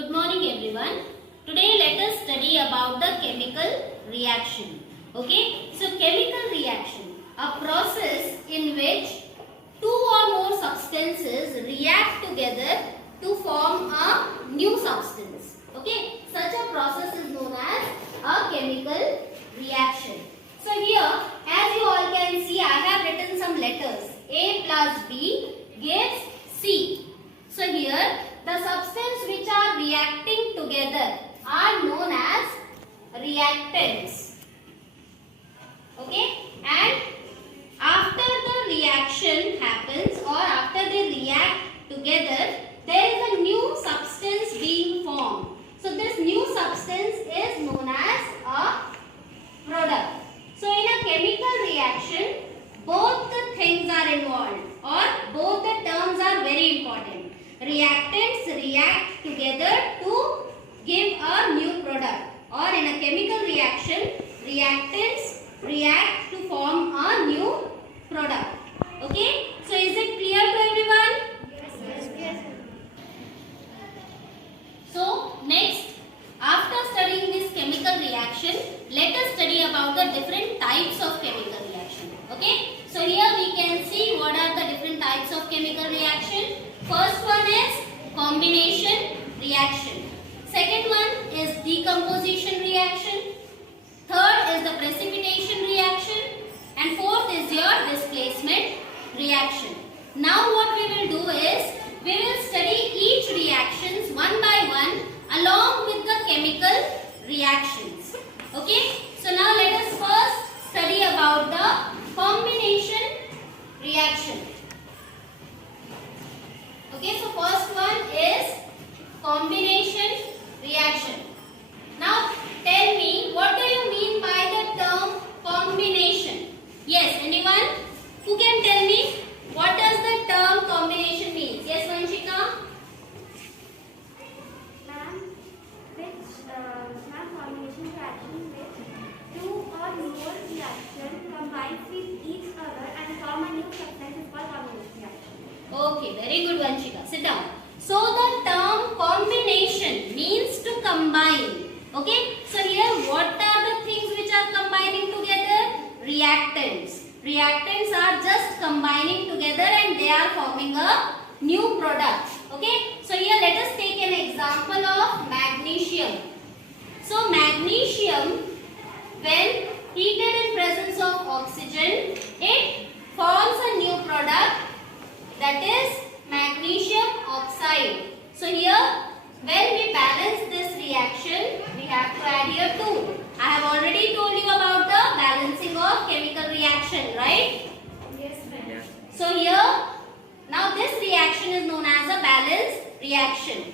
Good morning everyone. Today let us study about the chemical reaction. Okay, so chemical reaction, a process in which two or more substances react together to form a new substance. Okay, such a process is known as a chemical reaction. So here, as you all can see, I have written some letters. A plus B gives C. So here, the substance which are reacting together are known as reactants. Okay, and after the reaction happens or after they react together, there is a new substance being formed. So this new substance is known as a product. So in a chemical reaction, both the things are involved or both the terms are very important. Reactants react together to give a new product, or in a chemical reaction, reactants react to form a new product. Okay, so is it clear to everyone? Yes. So next, after studying this chemical reaction, let us study about the different types of chemical reaction. Okay, so here we can see what are the different types of chemical reaction. First one is combination reaction. Second one is decomposition reaction. Third is the precipitation reaction. And fourth is your displacement reaction. Now what we will do is, we will study each reactions one by one along with the chemical reactions. Okay. So now let us first study about the combination reaction. Okay, so first one is combination reaction. Now tell me, what do you mean by the term combination? Yes, anyone who can tell me what does the term combination mean? Yes, Vanshika? Combination reaction which two or more reactions combine with each other and form a new substance is called combination reaction. Okay, very good, Vanshika. Sit down. So the term combination means to combine. Okay, so here what are the things which are combining together? Reactants. Reactants are just combining together and they are forming a new product. Okay, so here let us take an example of magnesium. So magnesium, when heated in presence of oxygen, it forms a new product, that is magnesium oxide. So here, when we balance this reaction, we have to add here 2. I have already told you about the balancing of chemical reaction, right? Yes, ma'am. So here, now this reaction is known as a balanced reaction.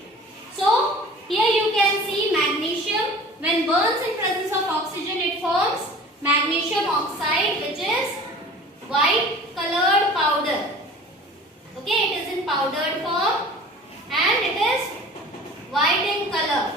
So here you can see magnesium, when burns in presence of oxygen, it forms magnesium oxide, which is white colored powder. Okay, it is in powdered form and it is white in color.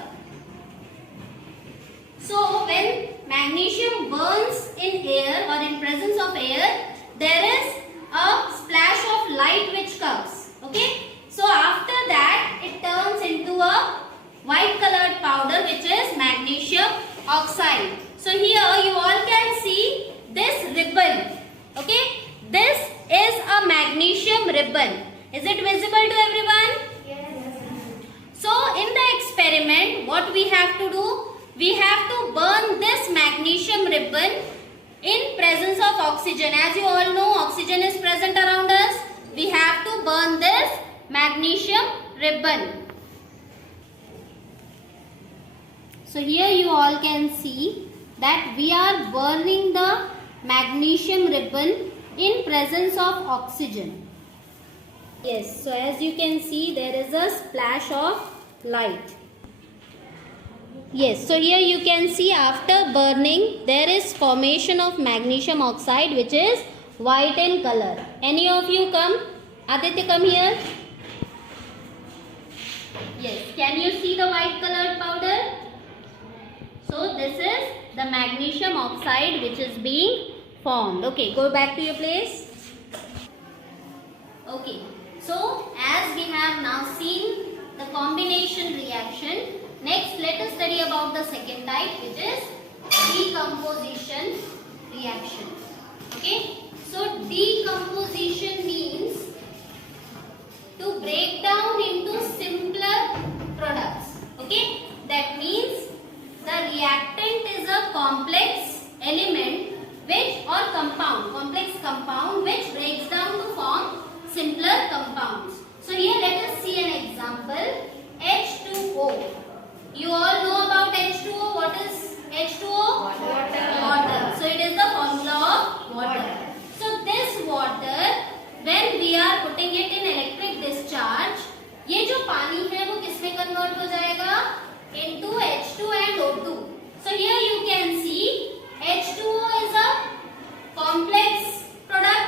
So when magnesium burns in air or in presence of air, there is a splash of light which comes. Okay, so after that it turns into a white colored powder, which is magnesium oxide. So here you all can see this ribbon. Okay, this is a magnesium ribbon. Is it visible to everyone? Yes. So in the experiment, what we have to do? We have to burn this magnesium ribbon in presence of oxygen. As you all know, oxygen is present around us. We have to burn this magnesium ribbon. So here you all can see that we are burning the magnesium ribbon in presence of oxygen. Yes, so as you can see, there is a splash of light. Yes, so here you can see after burning, there is formation of magnesium oxide, which is white in color. Any of you come? Aditya, come here. Yes, can you see the white colored powder? So this is the magnesium oxide which is being formed. Okay, go back to your place. Okay, so as we have now seen the combination reaction. Next, let us study about the second type, which is decomposition reaction. Okay, so decomposition means to break down into simpler products. Okay, that means the reactant is a complex element which or complex compound which breaks down to form simpler compounds. So here let us see an example. H2O. You all know about H2O. What is H2O? Water. So it is the formula of water. So this water, when we are putting it in electric discharge, ये जो पानी है वो किसमें convert हो जाएगा? Into H2 and O2. So here you can see H2O is a complex product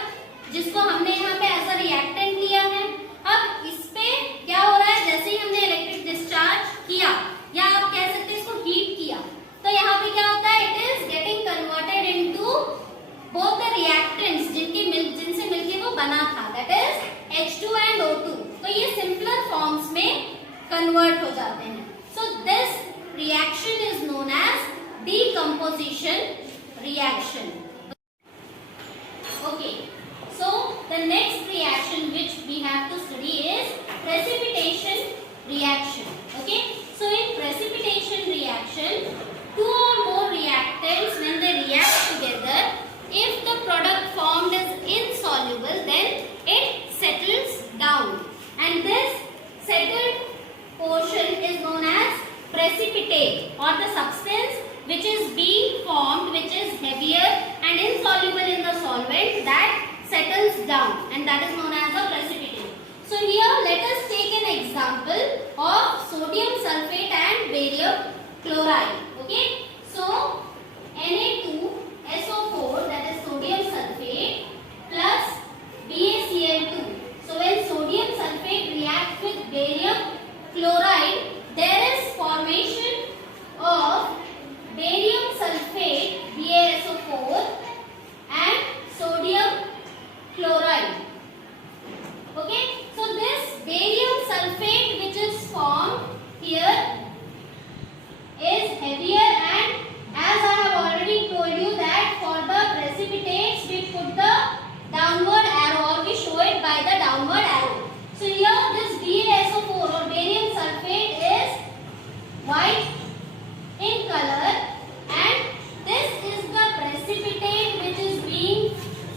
जिसको हमने यहाँ पे एज अ रिएक्टेंट लिया है. अब इस पे क्या हो रहा है? जैसे ही हमने इलेक्ट्रिक डिस्चार्ज किया या आप कह सकते हैं इसको हीट किया, तो यहाँ पे क्या होता है? It is getting converted into both the reactants जिनसे मिलके वो बना था, that is H2 and O2. तो ये सिंपलर फॉर्म्स में कन्वर्ट हो जाते हैं. So this reaction is known as decomposition reaction. Okay, so the next reaction which we have to study is precipitation reaction. Okay, so in precipitation reaction, two or more reactants, when they react together, if the product formed is insoluble, then it settles down, and this settled portion is known as precipitate, or the substance which is being formed, which is heavier and insoluble in the solvent, that settles down, and that is known as a precipitate. So here let us take an example of sodium sulfate and barium chloride. Okay, so Na2SO4, that is sodium sulfate, plus BaCl2. So when sodium sulfate reacts with barium chloride, there is formation of barium sulfate BaSO4 and sodium chloride. Okay, so this barium sulfate which is formed here is heavier, and as I have already told you that for the precipitates we put the downward arrow, or we show it by the downward arrow. So here this BaSO4 or barium sulfate is white in color, and this is the precipitate which is being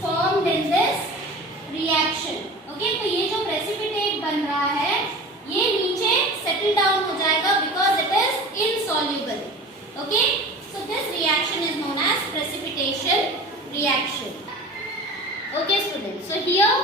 formed in this reaction. Okay, तो ये जो precipitate बन रहा है ये नीचे settle down हो जाएगा because it is insoluble. Okay, so this reaction is known as precipitation reaction. Okay students, so here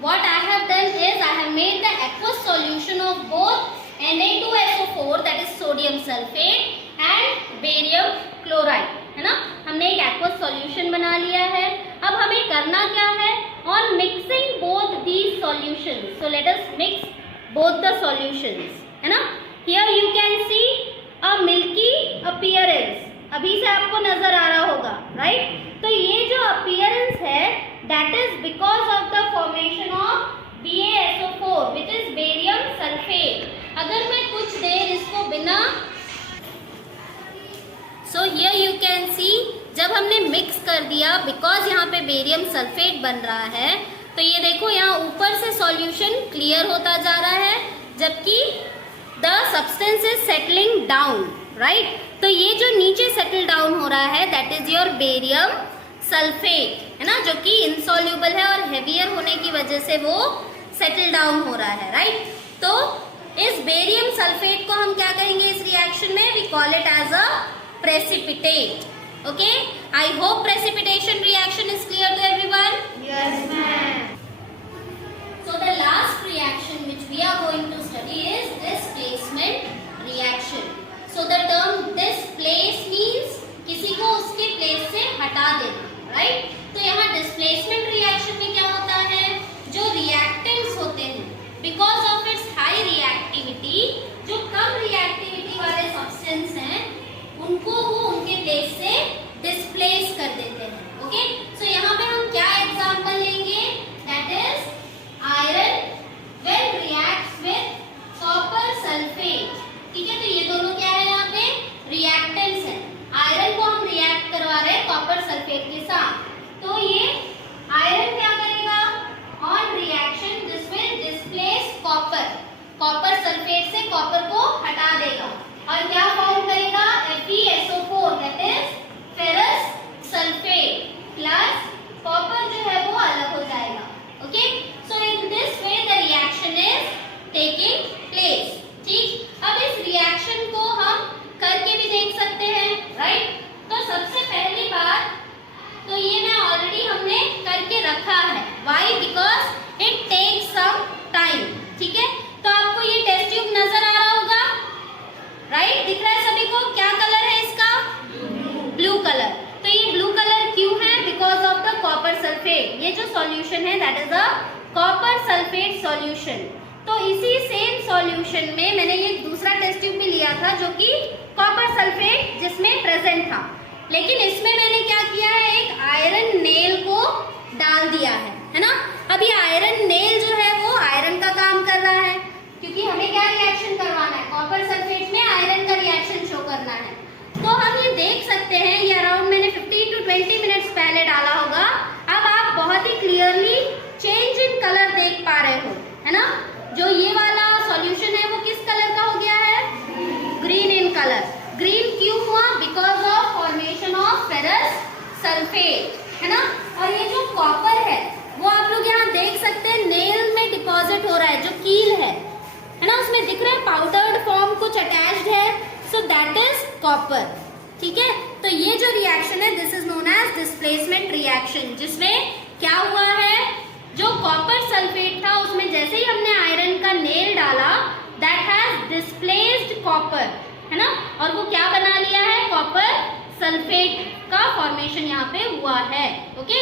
what I have done is I have made the aqueous solution of both Na2SO4, that is sodium sulfate, and barium chloride, है ना. हमने एक aqueous solution बना लिया है. अब हमें करना क्या है? On mixing both these solutions, so let us mix both the solutions, है ना. Here you can see a milky appearance. अभी से आपको नजर आ रहा होगा, right? तो ये जो appearance है, that is because of the formation of BaSO4, which is barium sulfate. अगर मैं कुछ देर इसको बिना, so here you can see, जब हमने मिक्स कर दिया, बिकॉज यहाँ पे बेरियम सल्फेट बन रहा है, तो ये देखो यहाँ ऊपर से सॉल्यूशन क्लियर होता जा रहा है, जबकि the substance is settling down, right. तो ये जो नीचे सेटल डाउन हो रहा है, that is your barium sulphate, है ना, जो कि इनसॉल्युबल है और हेवियर होने की वजह से वो सेटल डाउन हो रहा है, राइट. तो इस बेरियम सल्फेट को हम क्या करेंगे इस रिएक्शन में? We call it as a precipitate. Okay, I hope precipitation reaction is clear to everyone. Yes, ma'am. So the last reaction which we are going to study is displacement reaction. So the term displace means किसी को उसके place से हटा देना, right? तो यहाँ displacement reaction में क्या होता है? जो reactants होते हैं, because of its high reactivity, जो कम reactivity वाले substance हैं, उनको वो उनके प्लेस से डिस्प्लेस कर देते हैं. ओके, सो यहाँ पे हम क्या एग्जांपल लेंगे? That is iron when reacts with copper copper को हटा देगा और क्या फॉर्म करेगा, FeSO4 that is ferrous sulphate plus copper जो है वो अलग हो जाएगा। Okay, so in this way the reaction is taking place. ठीक, अब इस रिएक्शन को हम करके भी देख सकते हैं, राइट। तो सबसे पहली बात तो ये मैं ऑलरेडी हमने करके रखा है, why, because it takes some time. ठीक है, तो आपको ये टेस्ट ट्यूब नजर आ रहा होगा, राइट, दिख रहा है सभी को। क्या कलर है इसका, ब्लू कलर। तो ये ब्लू कलर क्यों है, because of the copper sulphate. ये जो सॉल्यूशन है that is a copper sulphate solution. तो इसी सेम सॉल्यूशन में मैंने ये दूसरा टेस्ट ट्यूब भी लिया था जो कि कॉपर सल्फेट जिसमें प्रेजेंट था, लेकिन इसमें मैंने क्या किया है, एक आयरन नेल को डाल दिया है ना। अब ये आयरन नेल जो है वो आयरन का काम कर रहा है, क्योंकि हमें क्या रिएक्शन करवाना है, कॉपर सल्फेट में आयरन का रिएक्शन शो करना है। तो हम ये देख सकते हैं, ये अराउंड मैंने 15 to 20 मिनट्स पहले डाला होगा। अब आप बहुत ही क्लियरली चेंज इन कलर देख पा रहे हो, है ना। जो ये वाला सॉल्यूशन है वो किस कलर का हो गया है, ग्रीन इन कलर। ग्रीन क्यों हुआ, because of formation of ferrous sulphate, है ना। और ये जो कॉपर है वो आप लोग यहाँ देख सकते हैं नेल में डिपॉजिट हो रहा है, जो कील है ना, उसमें दिख रहा है पाउडर्ड फॉर्म कुछ अटैच्ड है, सो दैट इज कॉपर। ठीक है, तो ये जो रिएक्शन है this is known as displacement reaction, जिसमें क्या हुआ है, जो कॉपर सल्फेट था उसमें जैसे ही हमने आयरन का नेल डाला दैट हैज डिस्प्लेस्ड कॉपर, है ना, और वो क्या बना लिया है, कॉपर सल्फेट का फॉर्मेशन यहाँ पे हुआ है। ओके,